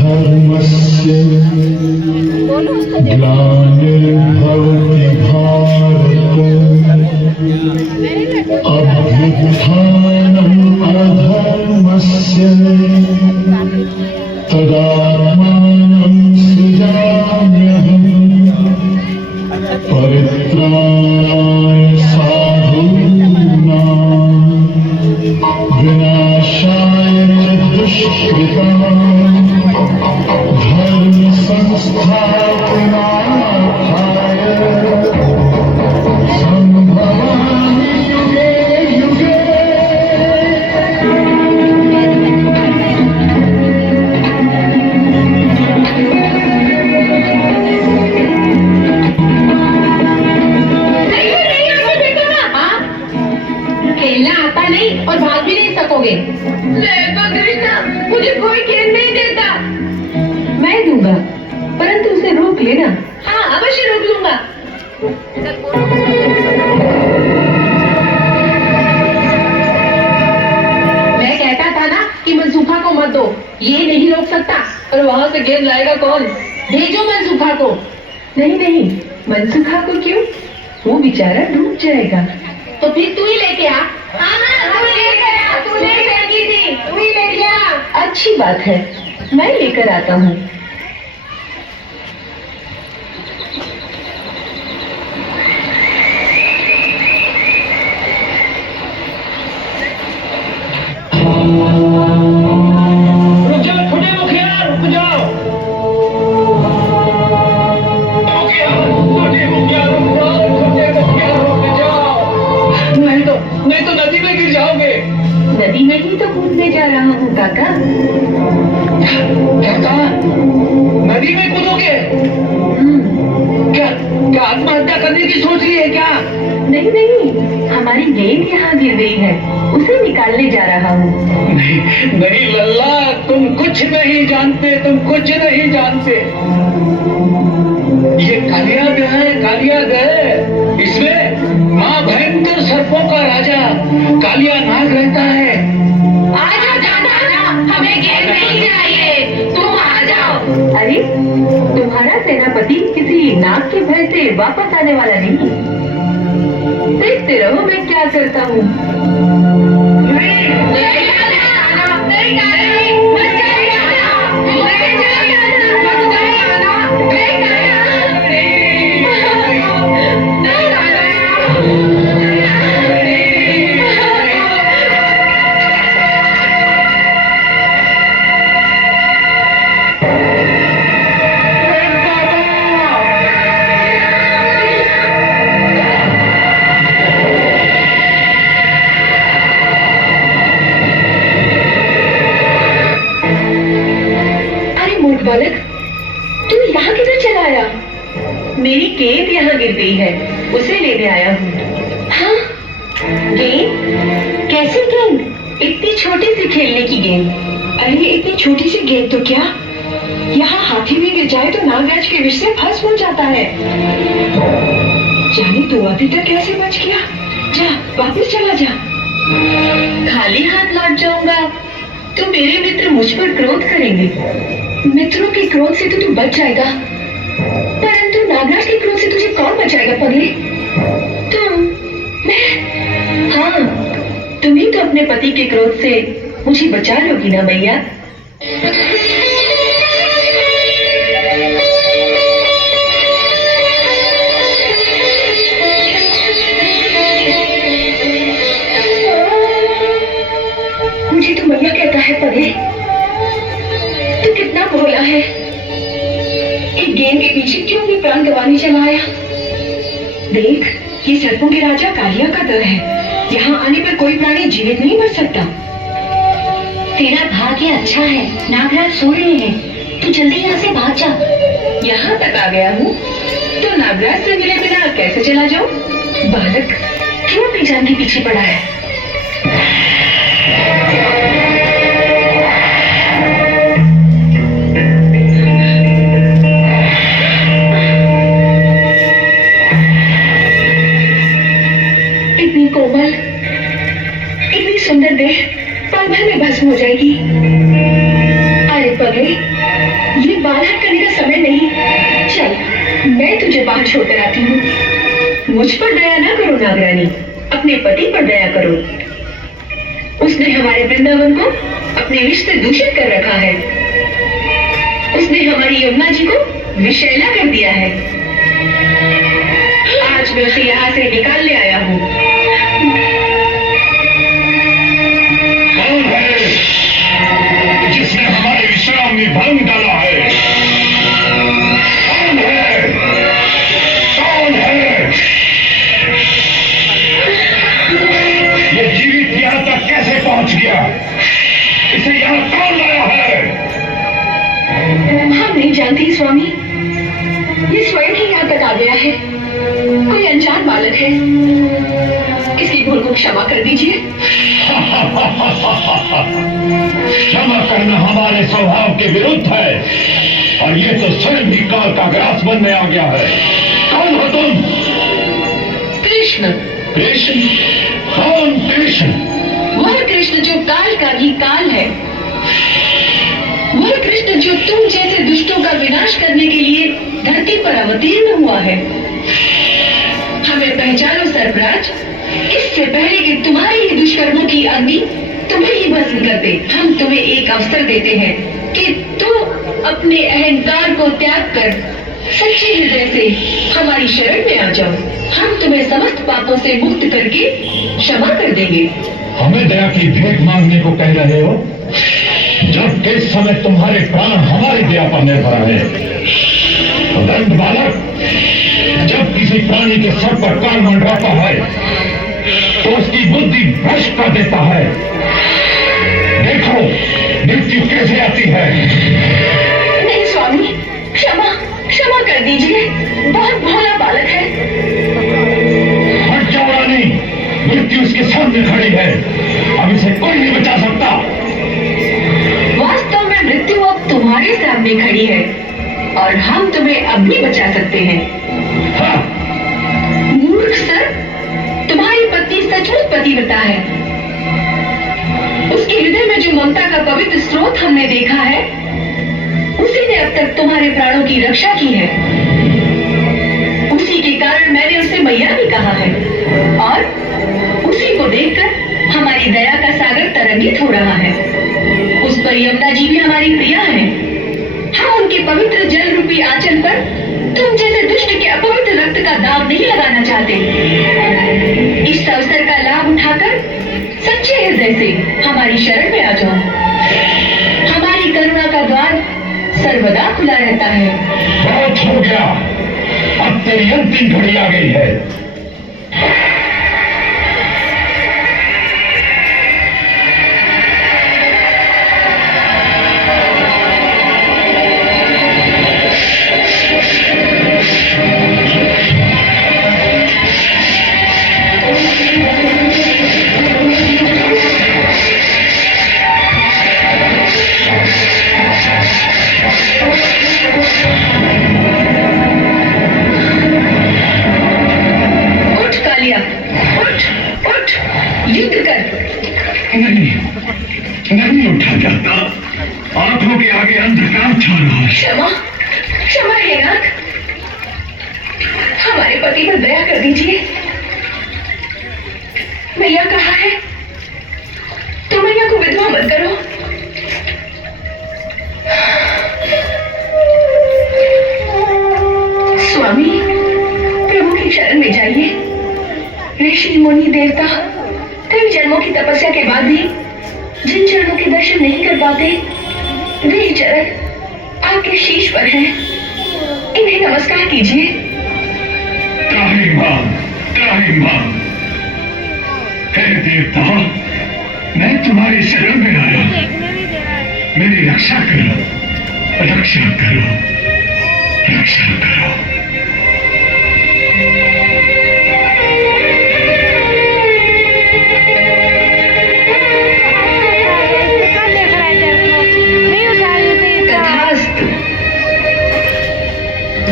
धर्मस्य ग्लानिर्भवति भारत अभ्युत्थानम् अधर्मस्य तदात्मानं सृजाम्यहम् परित्राणाय साधूनां विनाशाय च दुष्कृताम् धर्म संस्थापनार्थाय संभवामि युगे युगे। खेलना आता नहीं और भाग भी नहीं सकोगे। मुझे कोई खेल नहीं देता। मैं दूंगा, परंतु उसे रोक लेना। हाँ, अवश्य रोक लूंगा। मैं कहता था ना कि मंसूफा को मत दो, ये नहीं रोक सकता। और वहाँ से गेंद लाएगा कौन? भेजो मंसूफा को। नहीं नहीं, मंसूफा को क्यों? वो बेचारा डूब जाएगा। तो फिर तू ही लेके आ। तूने फेंकी थी, तू ही लेके आ। अच्छी बात है, मैं लेकर आता हूँ। रुक जाओ छोटे मुखिया, रुक जाओ। छोटे मुखिया रुक जाओ, छोटे मुखिया रुक जाओ। नहीं तो नदी में गिर जाओगे। नदी में ही तो कूदने जा रहा हूँ काका। क्या कहा? नदी में कूदोगे? क्या आत्महत्या करने की सोच रही है क्या? नहीं नहीं, हमारी गेंद यहाँ गिर गई है, उसे निकालने जा रहा हूँ। नहीं लल्ला, तुम कुछ नहीं जानते, तुम कुछ नहीं जानते। ये कालियाग है, कालियाग है। इसमें माँ भयंकर सर्पों का राजा कालिया नाग रहता है। आ जाओ जाना, हमें गेंद नहीं चाहिए, तुम आ जाओ। अरे, तुम्हारा सेनापति किसी नाग के भय से वापस आने वाला नहीं। देखते रहो मैं क्या करता हूँ। बालक, तू यहाँ किधर चला आया? मेरी गेंद यहाँ गिर गई है, उसे लेने आया हूँ। हाँ? गेंद? कैसी गेंद? इतनी छोटी सी खेलने की गेंद। अरे इतनी छोटी सी गेंद तो क्या, यहाँ हाथी भी गिर जाए तो नागराज के विष से भस्म हो जाता है। जाने तू अभी तक कैसे बच गया? जा वापस चला जा। खाली हाथ लौट जाऊंगा तो मेरे मित्र मुझ पर क्रोध करेंगे। मित्रों के क्रोध से तो तू बच जाएगा, परंतु नागराज के क्रोध से तुझे कौन बचाएगा पगले? तुम? मैं? हाँ, तुम ही तो अपने पति के क्रोध से मुझे बचा लोगी ना मैया। मुझे तो मैया कहता है पगले, तू कितना भोला है। एक गेंद के पीछे क्यों भी प्राण गंवाने चला आया? देख, ये सर्पों के राजा कालिया का दल है, यहाँ आने पर कोई प्राणी जीवित नहीं मर सकता। तेरा भाग्य अच्छा है, नागराज सो रहे हैं, तू जल्दी यहाँ से भाग जा। यहाँ तक आ गया हूँ तो नागराज से मिले बिना कैसे चला जाऊँ? बालक क्यों अपनी जान के पीछे पड़ा है? कोमल, इतनी सुंदर देह पल भर में भस्म हो जाएगी। मुझ पर दया न करो नागरानी, अपने पति पर दया करो। उसने हमारे वृंदावन को अपने रिश्ते दूषित कर रखा है। उसने हमारी यमुना जी को विषैला कर दिया है। आज मैं उसे यहाँ से निकालने आया हूँ। कौन है जिसने हमारे विश्राम में भंग डाला है? कौन है? कौन है? ये जीवित यहाँ तक कैसे पहुंच गया? इसे यहाँ कौन लाया है? हम नहीं जानती स्वामी, ये स्वयं ही यहाँ तक आ गया है। कोई अनजान बालक है, इसकी भूल को क्षमा कर दीजिए। क्षमा करना हमारे स्वभाव के विरुद्ध है, और ये तो स्वयं ही काल का ग्रास बनने आ गया है। कौन हो तुम? कृष्ण। कृष्ण? कौन कृष्ण? वह कृष्ण जो काल का भी काल है, वह कृष्ण जो तुम जैसे दुष्टों का विनाश करने के लिए धरती पर अवतीर्ण हुआ है। हमें पहचानो सर्पराज, इससे पहले कि तुम्हारे ही दुष्कर्मों की अग्नि तुम्हें ही भस्म कर दे, हम तुम्हें एक अवसर देते हैं कि तुम अपने अहंकार को त्याग कर सच्चे हृदय से हमारी शरण में आ जाओ। हम तुम्हें समस्त पापों से मुक्त करके क्षमा कर देंगे। हमें दया की भेंट मांगने को कह रहे हो, जबकि इस समय तुम्हारे प्राण हमारी दया पर निर्भर है। तो दंड बालक, जब किसी प्राणी के सर पर काल मंडराता है तो उसकी बुद्धि भ्रष्ट कर देता है। देखो मृत्यु कैसे आती है। नहीं स्वामी, क्षमा कर दीजिए, बहुत भोला बालक है। हट जाओ रानी, मृत्यु उसके सामने खड़ी है, अब इसे कोई नहीं बचा सकता। वास्तव में मृत्यु अब तुम्हारे सामने खड़ी है और हम तुम्हें अब भी बचा सकते हैं। हाँ। मूर्ख सर, तुम्हारी पत्नी सचमुच पतिव्रता है। उसके हृदय में जो ममता का पवित्र स्रोत हमने देखा है, उसी ने अब तक तुम्हारे प्राणों की रक्षा की है। उसी के कारण मैंने उसे मैया भी कहा है, और उसी को देखकर हमारी दया का सागर तरंगित हो रहा है। उस पर यमुना जी भी हमारी प्रिया है। हम उनके पवित्र जल रूपी आंचल पर तुम जैसे दुष्ट के अपवित्र रक्त का दाग नहीं लगाना चाहते। इस अवसर का लाभ उठाकर सच्चे हृदय से हमारी शरण में आ जाओ। हमारी करुणा का द्वार सर्वदा खुला रहता है। बहुत हो गया, अब तेरी अंतिम घड़ी आ गई है। नहीं उठा जाता, आंखों के आगे अंधकार छा रहा है। क्षमा है नाथ, हमारे पति पर दया कर दीजिए। मैया कहा है तो मैया को विधवा मत करो। स्वामी, प्रभु की शरण में जाइए। ऋषि मुनि देवता कई जन्मों की तपस्या के बाद भी जिन चरणों के दर्शन नहीं कर पाते, वे चरण आपके शीश पर हैं। इन्हें नमस्कार कीजिए। त्राहिमाम, त्राहिमाम। हे देवता, मैं तुम्हारी शरण में आया, मेरी रक्षा करो, रक्षा करो, रक्षा करो।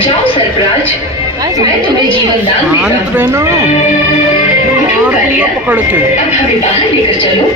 जाओ सर्पराज, मैं तुम्हें जीवन दान देता हूँ। पकड़ के अब हमें बाहर लेकर चलो।